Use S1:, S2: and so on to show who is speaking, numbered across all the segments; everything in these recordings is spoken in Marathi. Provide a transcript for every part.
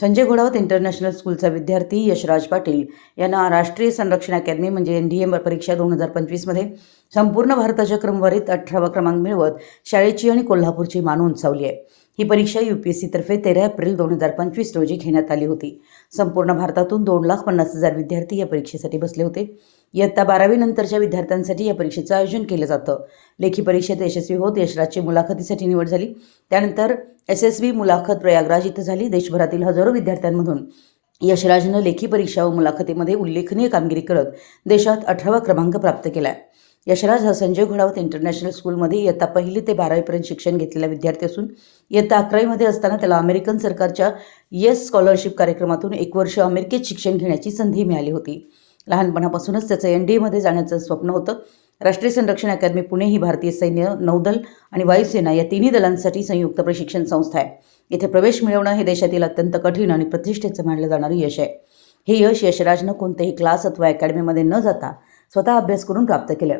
S1: संजय घोडावत इंटरनॅशनल स्कूलचा विद्यार्थी यशराज पाटील यांना राष्ट्रीय संरक्षण अकॅदमी म्हणजे एन डी एम परीक्षा दोन हजार पंचवीसमध्ये संपूर्ण भारताच्या क्रमवारीत अठरावा क्रमांक मिळवत शाळेची आणि कोल्हापूरची मान उंचावली आहे. ही परीक्षा यू पी एस सीतर्फे तेरा एप्रिल दोन हजार पंचवीस रोजी घेण्यात आली होती. संपूर्ण भारतातून दोन लाख पन्नास हजार विद्यार्थी या परीक्षेसाठी बसले होते. इयत्ता बारावीनंतरच्या विद्यार्थ्यांसाठी या परीक्षेचं आयोजन केलं जातं. लेखी परीक्षेत यशस्वी होत यशराजची मुलाखतीसाठी निवड झाली. त्यानंतर एस एस मुलाखत प्रयागराज इथं झाली. देशभरातील हजारो विद्यार्थ्यांमधून यशराजनं लेखी परीक्षा व मुलाखतीमध्ये उल्लेखनीय कामगिरी करत देशात अठरावा क्रमांक प्राप्त केला आहे यशराज हा संजय घोडावत इंटरनॅशनल स्कूलमध्ये इयत्ता पहिली ते बारावीपर्यंत शिक्षण घेतलेला विद्यार्थी असून इयत्ता अकरावीमध्ये असताना त्याला अमेरिकन सरकारच्या येस स्कॉलरशिप कार्यक्रमातून एक वर्ष अमेरिकेत शिक्षण घेण्याची संधी मिळाली होती. लहानपणापासूनच त्याचं एन डी एमध्ये जाण्याचं स्वप्न होतं. राष्ट्रीय संरक्षण अकादमी पुणे ही भारतीय सैन्य नौदल आणि वायुसेना या तिन्ही दलांसाठी संयुक्त प्रशिक्षण संस्था आहे. इथे प्रवेश मिळवणं हे देशातील अत्यंत कठीण आणि प्रतिष्ठेचं मानलं जाणारं यश आहे. हे यश यशराजनं कोणतेही क्लास अथवा अकॅडमीमध्ये न जाता स्वतः अभ्यास करून प्राप्त केलं.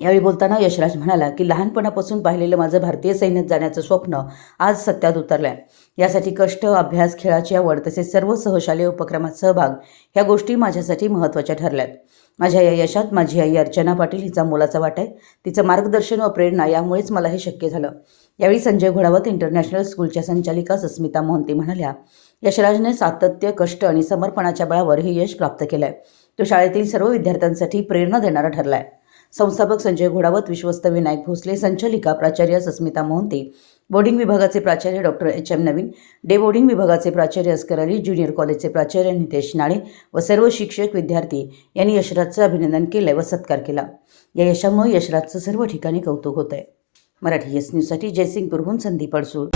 S1: यावेळी बोलताना यशराज म्हणाला की लहानपणापासून पाहिलेलं माझं भारतीय सैन्यात जाण्याचं स्वप्न आज सत्यात उतरलं आहे यासाठी कष्ट अभ्यास खेळाची आवड तसेच सर्व सहशालेय उपक्रमात सहभाग ह्या गोष्टी माझ्यासाठी महत्त्वाच्या ठरल्यात. माझ्या या यशात माझी आई अर्चना पाटील हिचा मोलाचा वाटा आहे. तिचं मार्गदर्शन व प्रेरणा यामुळेच मला हे शक्य झालं. यावेळी संजय घोडावत इंटरनॅशनल स्कूलच्या संचालिका सस्मिता मोहंती म्हणाल्या यशराजने सातत्य कष्ट आणि समर्पणाच्या बळावर हे यश प्राप्त केलं आहे तो शाळेतील सर्व विद्यार्थ्यांसाठी प्रेरणा देणारा ठरला आहे संस्थापक संजय घोडावत विश्वस्त विनायक भोसले संचालिका प्राचार्य सस्मिता मोहंते बोर्डिंग विभागाचे प्राचार्य doctor H M Naveen De boarding विभागाचे प्राचार्य अस्कर अली ज्युनियर कॉलेजचे प्राचार्य नितेश नाळे व सर्व शिक्षक विद्यार्थी यांनी यशराजचं अभिनंदन केलं व सत्कार केला. या यशामुळे यशराजचं सर्व ठिकाणी कौतुक होत आहे मराठी एस न्यूजसाठी जयसिंगपूरहून संदीप अडसूळ.